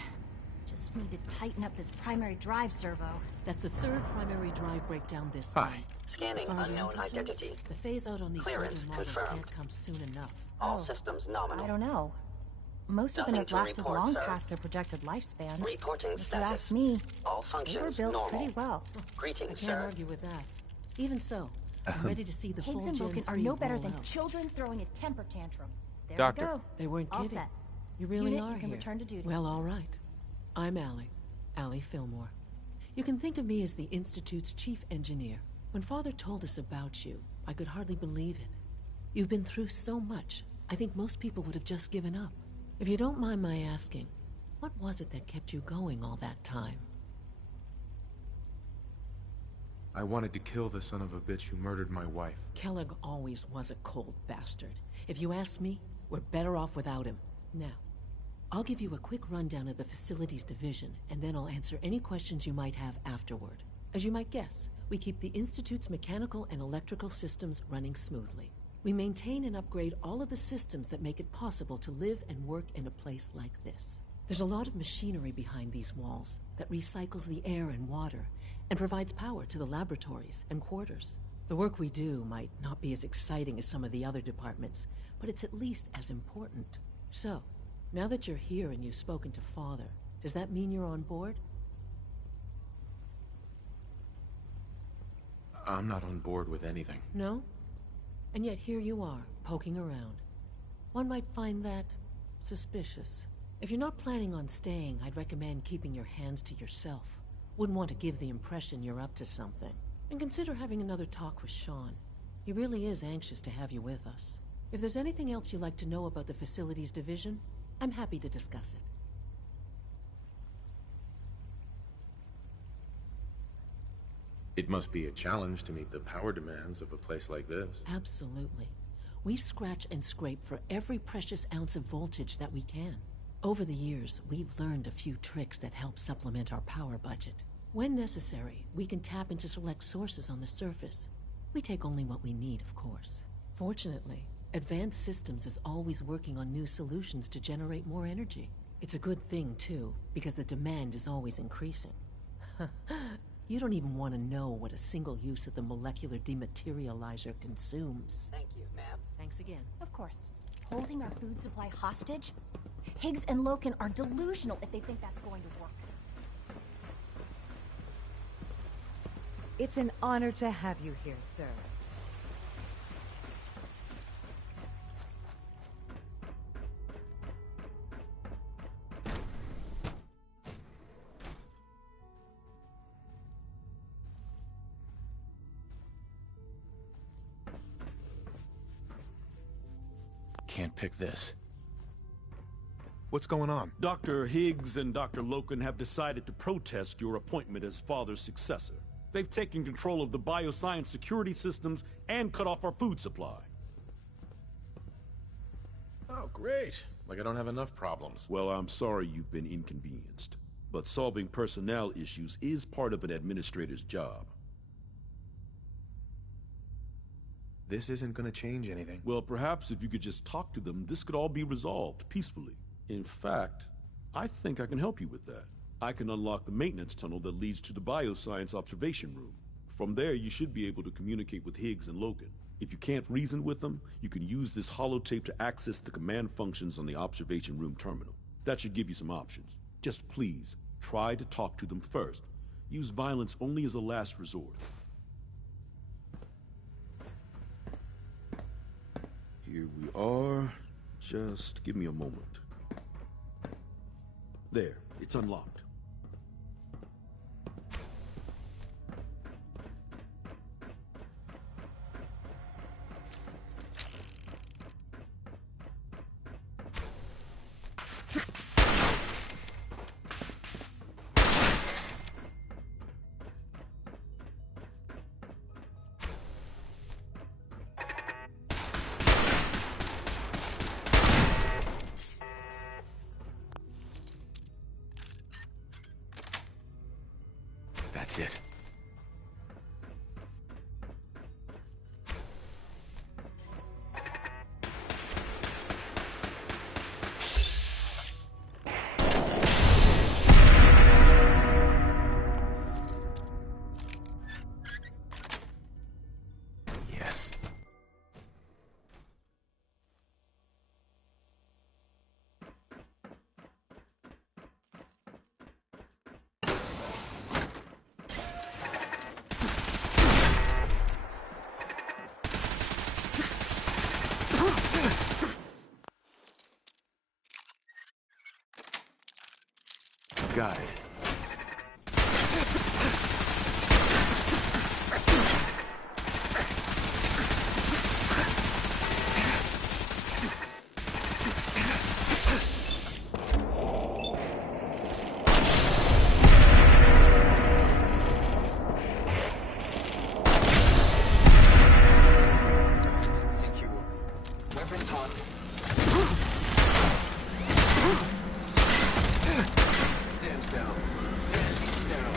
Just need to tighten up this primary drive servo. That's the third primary drive breakdown this Hi. month. Scanning unknown identity. The phase-out on these Clearance older models confirmed. can't come soon enough. All systems nominal. I don't know. Most of them Nothing have to lasted report, long sir. past their projected lifespans. Reporting If you status. ask me, All they were functions built normal. pretty well. I Greetings, can't sir. argue with that. Even so, I'm ready to see the Higgs full and Gen Vulcan 3 are no better roll than out. children throwing a temper tantrum. There Doctor. we go. They weren't All kidding. set. You really Unit, are you can here. return to duty. Well, all right. I'm Allie Fillmore. You can think of me as the Institute's chief engineer. When Father told us about you, I could hardly believe it. You've been through so much, I think most people would have just given up. If you don't mind my asking, what was it that kept you going all that time? I wanted to kill the son of a bitch who murdered my wife. Kellogg always was a cold bastard. If you ask me, we're better off without him. Now, I'll give you a quick rundown of the Facilities Division, and then I'll answer any questions you might have afterward. As you might guess, we keep the Institute's mechanical and electrical systems running smoothly. We maintain and upgrade all of the systems that make it possible to live and work in a place like this. There's a lot of machinery behind these walls that recycles the air and water and provides power to the laboratories and quarters. The work we do might not be as exciting as some of the other departments, but it's at least as important. So, now that you're here and you've spoken to Father, does that mean you're on board? I'm not on board with anything. No? And yet here you are, poking around. One might find that suspicious. If you're not planning on staying, I'd recommend keeping your hands to yourself. Wouldn't want to give the impression you're up to something. And consider having another talk with Sean. He really is anxious to have you with us. If there's anything else you'd like to know about the Facilities Division, I'm happy to discuss it. It must be a challenge to meet the power demands of a place like this. Absolutely. We scratch and scrape for every precious ounce of voltage that we can. Over the years, we've learned a few tricks that help supplement our power budget. When necessary, we can tap into select sources on the surface. We take only what we need, of course. Fortunately, Advanced Systems is always working on new solutions to generate more energy. It's a good thing, too, because the demand is always increasing. You don't even want to know what a single use of the molecular dematerializer consumes. Thank you, ma'am. Thanks again. Of course. Holding our food supply hostage? Higgs and Loken are delusional if they think that's going to work. It's an honor to have you here, sir. Can't pick this. What's going on? Dr. Higgs and Dr. Loken have decided to protest your appointment as Father's successor. They've taken control of the bioscience security systems and cut off our food supply. Oh, great. Like I don't have enough problems. Well, I'm sorry you've been inconvenienced, but solving personnel issues is part of an administrator's job. This isn't gonna change anything. Well, perhaps if you could just talk to them, this could all be resolved peacefully. In fact, I think I can help you with that. I can unlock the maintenance tunnel that leads to the bioscience observation room. From there, you should be able to communicate with Higgs and Loken. If you can't reason with them, you can use this holotape to access the command functions on the observation room terminal. That should give you some options. Just please, try to talk to them first. Use violence only as a last resort. Here we are. Just give me a moment. There, it's unlocked. That's it. Yes. Got it. Secure. Weapons hot. Stand down. Stand down.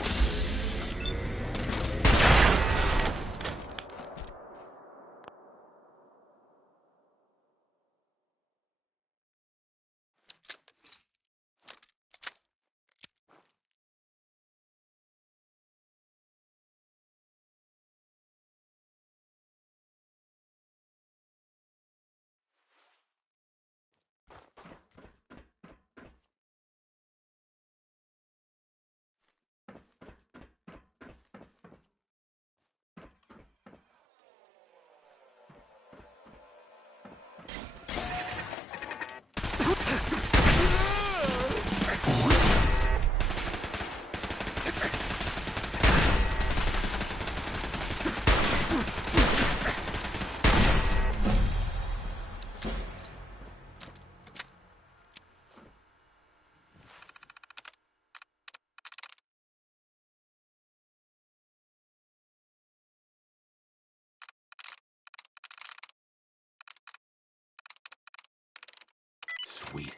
Sweet.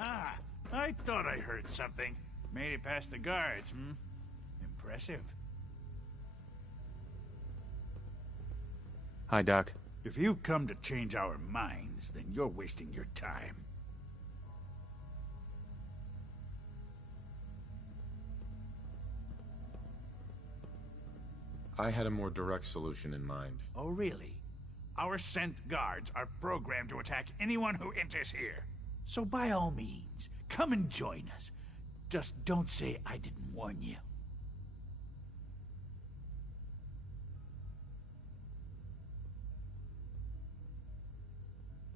Aha! I thought I heard something. Made it past the guards, hmm? Impressive. Hi, Doc. If you've come to change our minds, then you're wasting your time. I had a more direct solution in mind. Oh, really? Our sent guards are programmed to attack anyone who enters here. So by all means, come and join us. Just don't say I didn't warn you.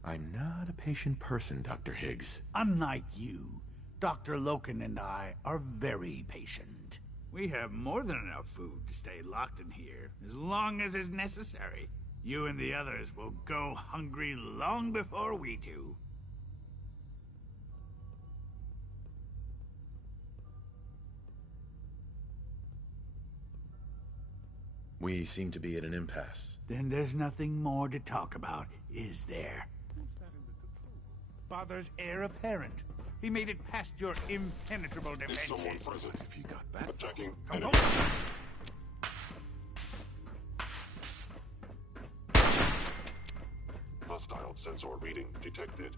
I'm not a patient person, Dr. Higgs. Unlike you, Dr. Loken and I are very patient. We have more than enough food to stay locked in here, as long as is necessary. You and the others will go hungry long before we do. We seem to be at an impasse. Then there's nothing more to talk about, is there? Father's heir apparent. He made it past your impenetrable defenses. Is someone present? If you got back. Attacking Come enemy. Hostile sensor reading detected.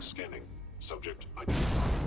Scanning. Subject identified.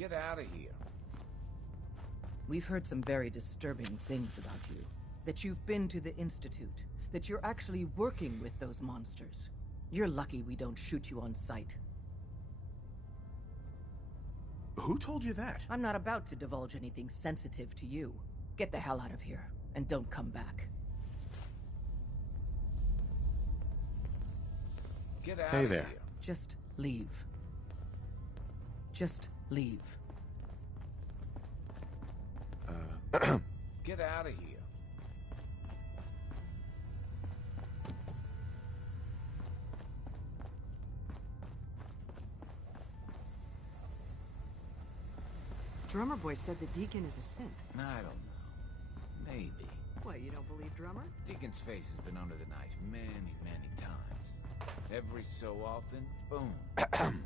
Get out of here. We've heard some very disturbing things about you. That you've been to the Institute. That you're actually working with those monsters. You're lucky we don't shoot you on sight. Who told you that? I'm not about to divulge anything sensitive to you. Get the hell out of here, and don't come back. Get out Hey of there. here. Just leave. Just leave. Get out of here. Drummer Boy said the Deacon is a synth. I don't know. Maybe. What, you don't believe Drummer? Deacon's face has been under the knife many, many times. Every so often, boom, new identity.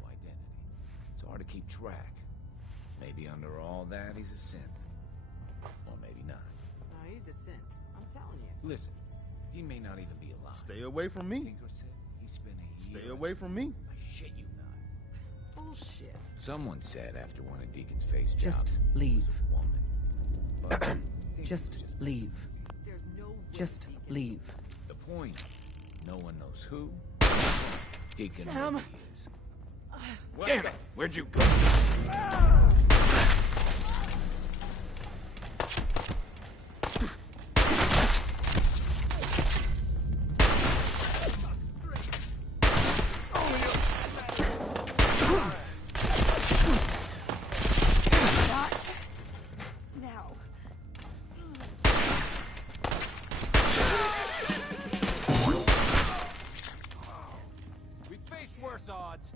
It's hard to keep track. Maybe under all that, he's a synth. Or maybe not. He's a synth. I'm telling you. Listen, he may not even be alive. Stay away from me. Tinker said he spent a year. Stay away from me. I shit you not. Bullshit. Someone said after one of Deacon's face jobs, Just leave. was a woman. But Just leave. There's no way Just leave. the point, no one knows who Deacon Sam. really is. Damn it! Where'd you go? Now. We faced worse odds.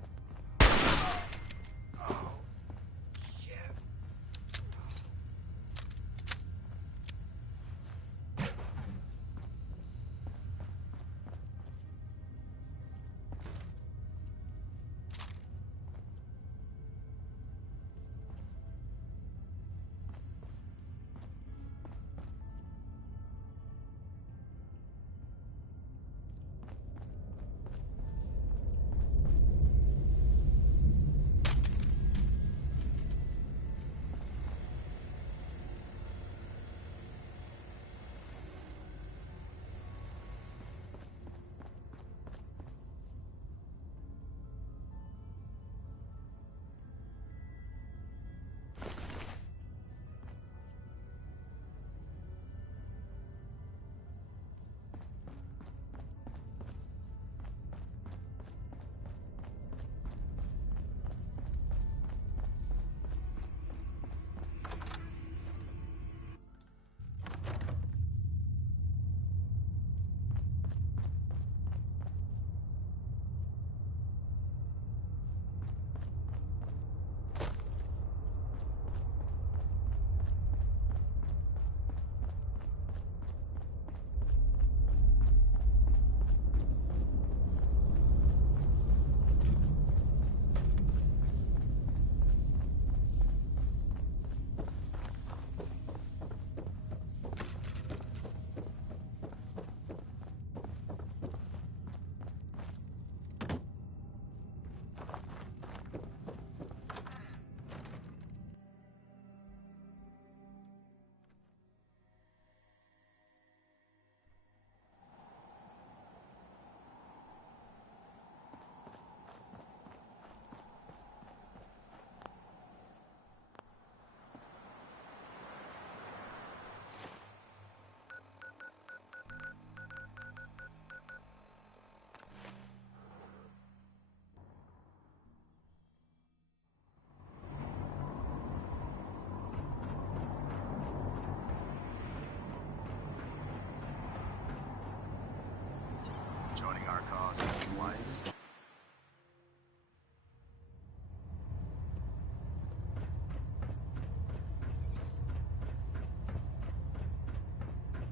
Joining our cause is the wisest.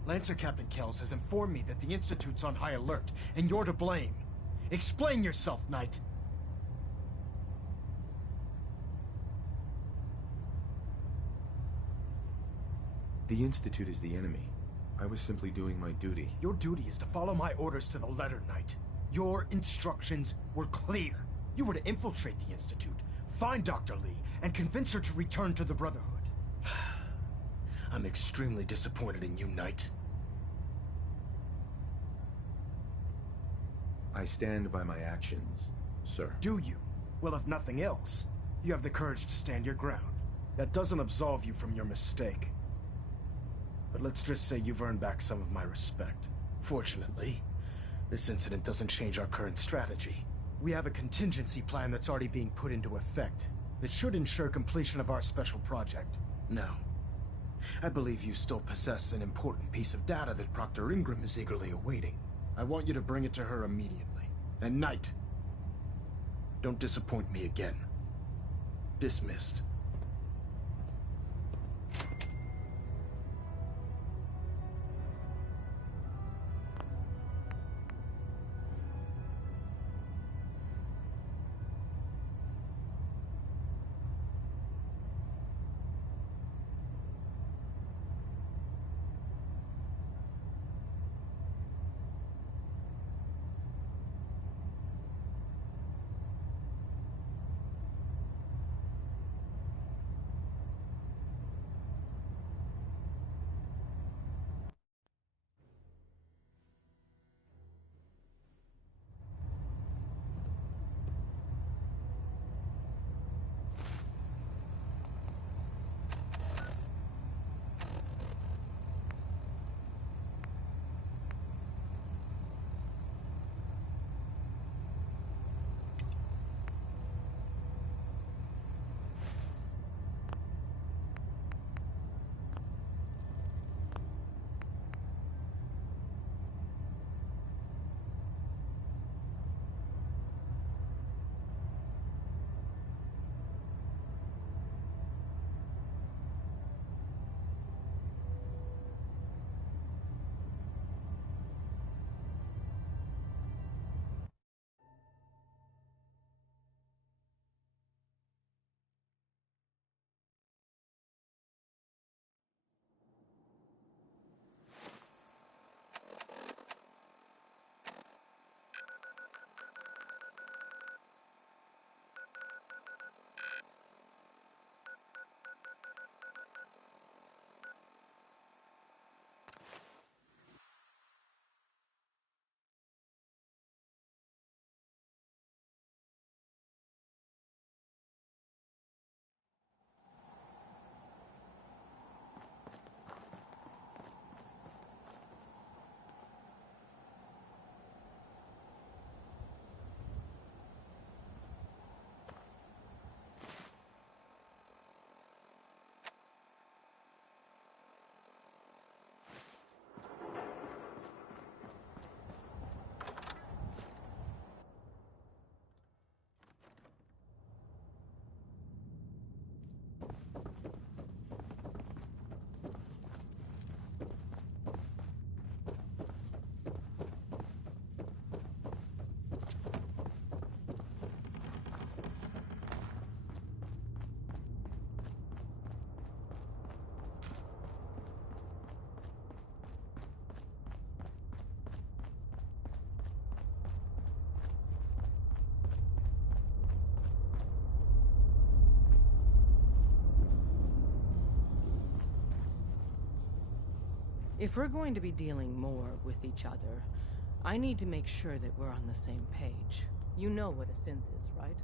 Lancer Captain Kells has informed me that the Institute's on high alert, and you're to blame. Explain yourself, Knight. The Institute is the enemy. I was simply doing my duty. Your duty is to follow my orders to the letter, Knight. Your instructions were clear. You were to infiltrate the Institute, Find Dr. Lee and convince her to return to the Brotherhood. I'm extremely disappointed in you, Knight. I stand by my actions, sir. Do you? Well, if nothing else, you have the courage to stand your ground. That doesn't absolve you from your mistake. But let's just say you've earned back some of my respect. Fortunately, this incident doesn't change our current strategy. We have a contingency plan that's already being put into effect that should ensure completion of our special project. Now, I believe you still possess an important piece of data that Proctor Ingram is eagerly awaiting. I want you to bring it to her immediately. And Knight, don't disappoint me again. Dismissed. If we're going to be dealing more with each other, I need to make sure that we're on the same page. You know what a synth is, right?